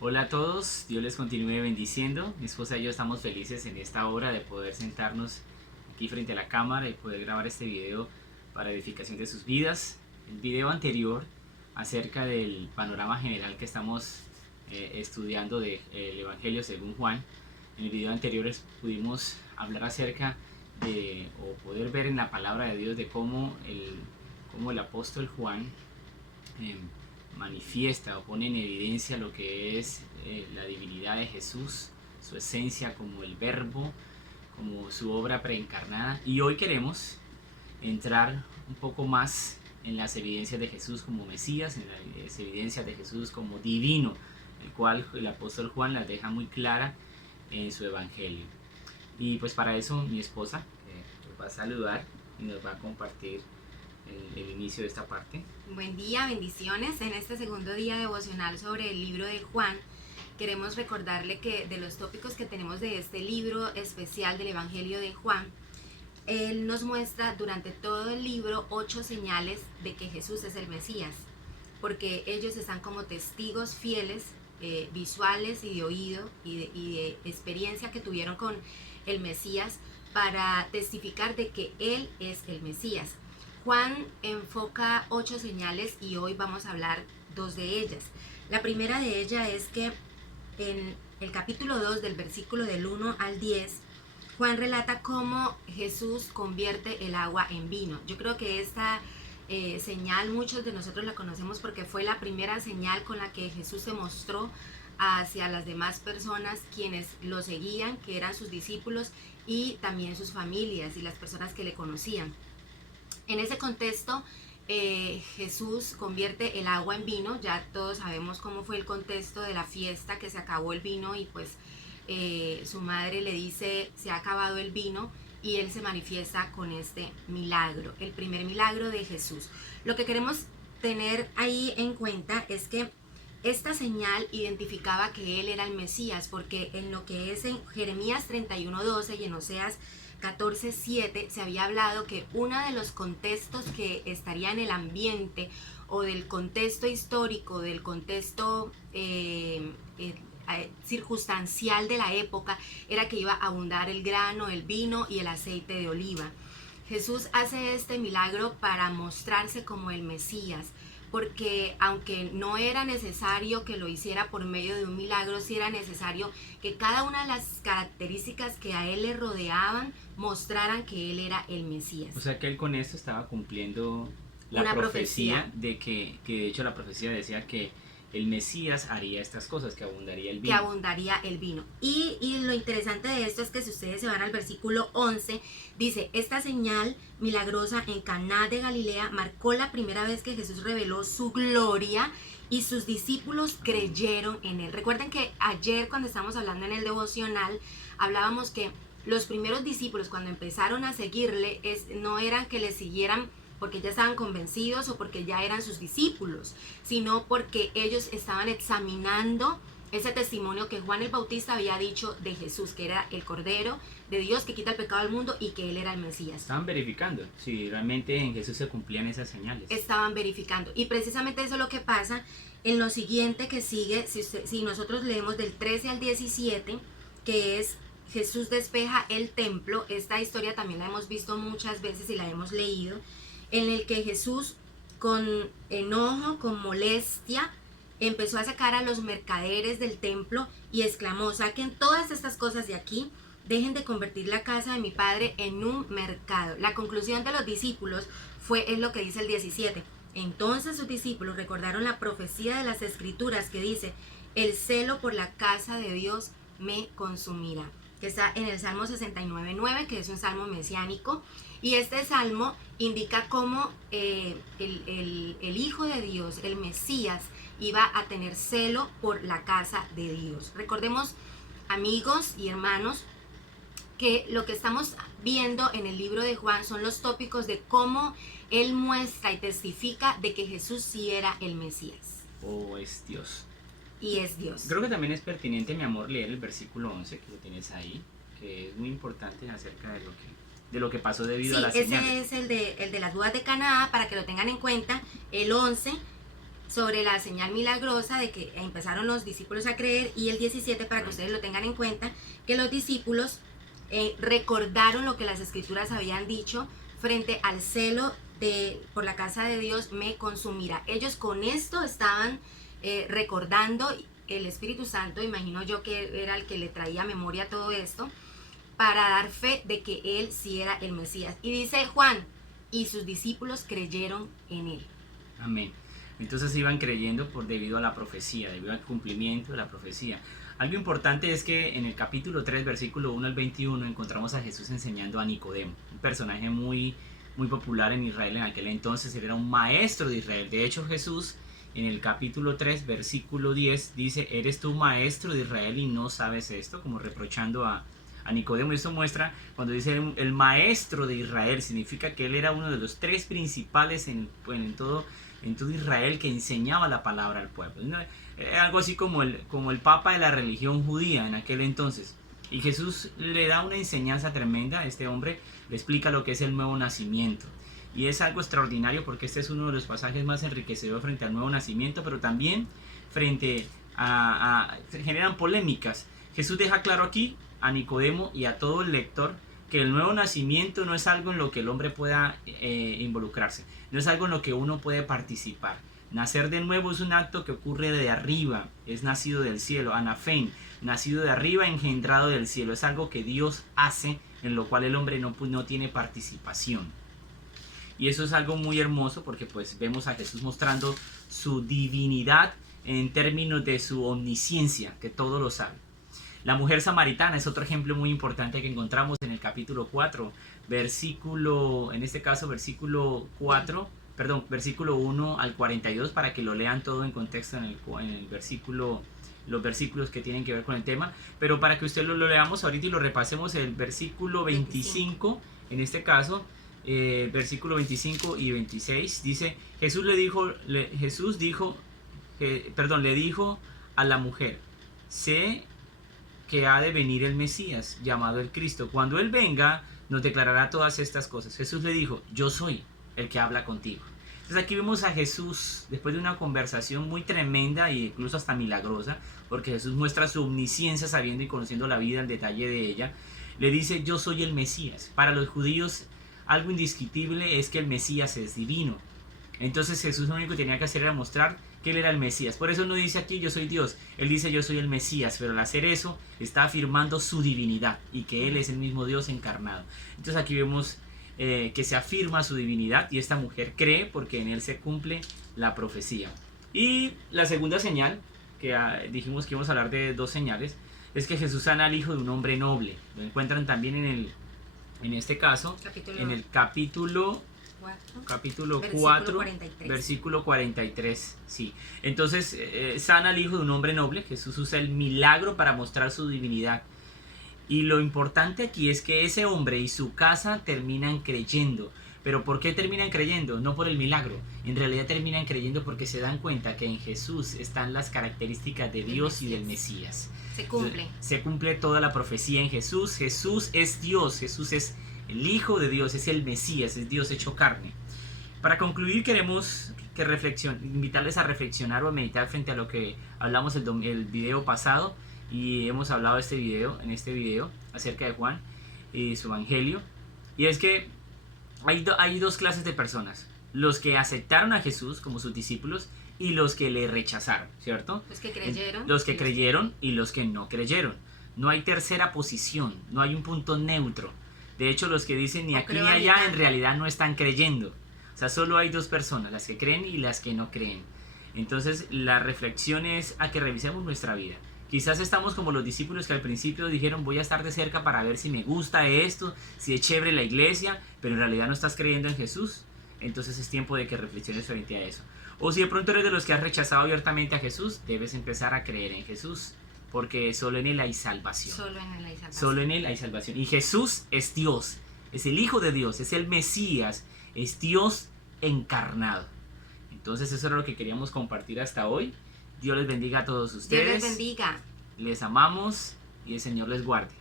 Hola a todos, Dios les continúe bendiciendo. Mi esposa y yo estamos felices en esta hora de poder sentarnos aquí frente a la cámara y poder grabar este video para edificación de sus vidas. El video anterior acerca del panorama general que estamos estudiando del Evangelio según Juan. En el video anterior pudimos hablar acerca de, o poder ver en la palabra de Dios de cómo el apóstol Juan eh, manifiesta o pone en evidencia lo que es la divinidad de Jesús, su esencia como el verbo, como su obra preencarnada. Y hoy queremos entrar un poco más en las evidencias de Jesús como Mesías, en las evidencias de Jesús como divino, el cual el apóstol Juan las deja muy clara en su evangelio. Y pues para eso mi esposa nos va a saludar y nos va a compartir el inicio de esta parte. Buen día, bendiciones. En este segundo día devocional sobre el libro de Juan, queremos recordarle que de los tópicos que tenemos de este libro especial del Evangelio de Juan, él nos muestra durante todo el libro 8 señales de que Jesús es el Mesías, porque ellos están como testigos fieles, visuales y de oído y de experiencia que tuvieron con el Mesías para testificar de que Él es el Mesías. Juan enfoca 8 señales y hoy vamos a hablar 2 de ellas. La primera de ellas es que en el capítulo 2 del versículo del 1 al 10, Juan relata cómo Jesús convierte el agua en vino. Yo creo que esta señal muchos de nosotros la conocemos porque fue la primera señal con la que Jesús se mostró hacia las demás personas quienes lo seguían, que eran sus discípulos y también sus familias y las personas que le conocían. En ese contexto, Jesús convierte el agua en vino. Ya todos sabemos cómo fue el contexto de la fiesta, que se acabó el vino y pues su madre le dice se ha acabado el vino y él se manifiesta con este milagro, el primer milagro de Jesús. Lo que queremos tener ahí en cuenta es que esta señal identificaba que él era el Mesías, porque en lo que es en Jeremías 31:12 y en Oseas 14:7 se había hablado que uno de los contextos que estaría en el ambiente o del contexto histórico, del contexto circunstancial de la época, era que iba a abundar el grano, el vino y el aceite de oliva. Jesús hace este milagro para mostrarse como el Mesías, porque aunque no era necesario que lo hiciera por medio de un milagro, sí era necesario que cada una de las características que a él le rodeaban mostraran que él era el Mesías. O sea que él con esto estaba cumpliendo la Una profecía de que de hecho la profecía decía que el Mesías haría estas cosas, que abundaría el vino. Que abundaría el vino. Y lo interesante de esto es que si ustedes se van al versículo 11, dice, esta señal milagrosa en Caná de Galilea marcó la primera vez que Jesús reveló su gloria y sus discípulos creyeron en él. Recuerden que ayer cuando estábamos hablando en el devocional, hablábamos que los primeros discípulos cuando empezaron a seguirle no eran que le siguieran porque ya estaban convencidos o porque ya eran sus discípulos, sino porque ellos estaban examinando ese testimonio que Juan el Bautista había dicho de Jesús, que era el Cordero de Dios que quita el pecado del mundo y que él era el Mesías. Estaban verificando si realmente en Jesús se cumplían esas señales. Estaban verificando. Y precisamente eso es lo que pasa en lo siguiente que sigue, si nosotros leemos del 13 al 17, que es Jesús despeja el templo. Esta historia también la hemos visto muchas veces y la hemos leído, en el que Jesús con enojo, con molestia, empezó a sacar a los mercaderes del templo y exclamó, saquen todas estas cosas de aquí, dejen de convertir la casa de mi padre en un mercado. La conclusión de los discípulos es lo que dice el 17. Entonces sus discípulos recordaron la profecía de las escrituras que dice, el celo por la casa de Dios me consumirá, que está en el Salmo 69:9, que es un salmo mesiánico. Y este salmo indica cómo el Hijo de Dios, el Mesías, iba a tener celo por la casa de Dios. Recordemos, amigos y hermanos, que lo que estamos viendo en el libro de Juan son los tópicos de cómo él muestra y testifica de que Jesús sí era el Mesías. Es Dios. Y es Dios. Creo que también es pertinente, mi amor, leer el versículo 11, que lo tienes ahí, que es muy importante acerca de lo que pasó debido a las señales. Sí, ese es el de las bodas de Caná, para que lo tengan en cuenta. El 11 sobre la señal milagrosa de que empezaron los discípulos a creer, y el 17, para que ustedes lo tengan en cuenta, que los discípulos recordaron lo que las escrituras habían dicho frente al celo por la casa de Dios me consumirá. Ellos con esto estaban recordando. El Espíritu Santo, imagino yo que era el que le traía a memoria todo esto, para dar fe de que él sí era el Mesías. Y dice Juan, y sus discípulos creyeron en él. Amén. Entonces iban creyendo debido a la profecía, debido al cumplimiento de la profecía. Algo importante es que en el capítulo 3, versículo 1 al 21, encontramos a Jesús enseñando a Nicodemo, un personaje muy popular en Israel en aquel entonces. Él era un maestro de Israel. De hecho, Jesús en el capítulo 3, versículo 10, dice: ¿eres tú maestro de Israel y no sabes esto? Como reprochando a Nicodemo. Esto muestra, cuando dice el maestro de Israel, significa que él era uno de los 3 principales en todo Israel que enseñaba la palabra al pueblo. Algo así como el papa de la religión judía en aquel entonces. Y Jesús le da una enseñanza tremenda a este hombre, le explica lo que es el nuevo nacimiento. Y es algo extraordinario porque este es uno de los pasajes más enriquecedores frente al nuevo nacimiento, pero también frente se generan polémicas. Jesús deja claro aquí a Nicodemo y a todo el lector que el nuevo nacimiento no es algo en lo que el hombre pueda involucrarse, no es algo en lo que uno puede participar. Nacer de nuevo es un acto que ocurre de arriba, es nacido del cielo, anafén, nacido de arriba, engendrado del cielo. Es algo que Dios hace, en lo cual el hombre no tiene participación. Y eso es algo muy hermoso porque pues vemos a Jesús mostrando su divinidad en términos de su omnisciencia, que todo lo sabe. La mujer samaritana es otro ejemplo muy importante que encontramos en el capítulo 4, versículo 1 al 42, para que lo lean todo en contexto en el versículo, los versículos que tienen que ver con el tema. Pero para que usted lo leamos ahorita y lo repasemos, el versículo 25, en este caso, versículo 25 y 26, dice: le dijo a la mujer: sé que ha de venir el Mesías, llamado el Cristo. Cuando Él venga, nos declarará todas estas cosas. Jesús le dijo: yo soy el que habla contigo. Entonces aquí vemos a Jesús, después de una conversación muy tremenda e incluso hasta milagrosa, porque Jesús muestra su omnisciencia sabiendo y conociendo la vida, el detalle de ella, le dice: yo soy el Mesías. Para los judíos, algo indiscutible es que el Mesías es divino. Entonces Jesús lo único que tenía que hacer era mostrar que Él era el Mesías. Por eso no dice aquí yo soy Dios, Él dice yo soy el Mesías, pero al hacer eso está afirmando su divinidad y que Él es el mismo Dios encarnado. Entonces aquí vemos que se afirma su divinidad, y esta mujer cree porque en Él se cumple la profecía. Y la segunda señal, que dijimos que íbamos a hablar de 2 señales, es que Jesús sana al hijo de un hombre noble. Lo encuentran también en este caso, en el capítulo 4, versículo 43. Sí. Entonces sana al hijo de un hombre noble. Jesús usa el milagro para mostrar su divinidad. Y lo importante aquí es que ese hombre y su casa terminan creyendo. ¿Pero por qué terminan creyendo? No por el milagro. En realidad terminan creyendo porque se dan cuenta que en Jesús están las características de Dios y del Mesías. Se cumple toda la profecía en Jesús. Jesús es Dios. Jesús es el Hijo de Dios. Es el Mesías. Es Dios hecho carne. Para concluir, queremos invitarles a reflexionar o a meditar frente a lo que hablamos el video pasado. Y hemos hablado en este video acerca de Juan y su evangelio. Y es que hay 2 clases de personas: los que aceptaron a Jesús como sus discípulos y los que le rechazaron, ¿cierto? Los que creyeron y los que no creyeron. No hay tercera posición, no hay un punto neutro. De hecho, los que dicen ni aquí ni allá en realidad no están creyendo. O sea, solo hay 2 personas, las que creen y las que no creen. Entonces la reflexión es a que revisemos nuestra vida. Quizás estamos como los discípulos que al principio dijeron: voy a estar de cerca para ver si me gusta esto, si es chévere la iglesia, pero en realidad no estás creyendo en Jesús. Entonces es tiempo de que reflexiones frente a eso. O si de pronto eres de los que has rechazado abiertamente a Jesús, debes empezar a creer en Jesús, porque solo en Él hay salvación. Solo en Él hay salvación. Y Jesús es Dios, es el Hijo de Dios, es el Mesías, es Dios encarnado. Entonces eso era lo que queríamos compartir hasta hoy. Dios les bendiga a todos ustedes. Dios les bendiga. Les amamos y el Señor les guarde.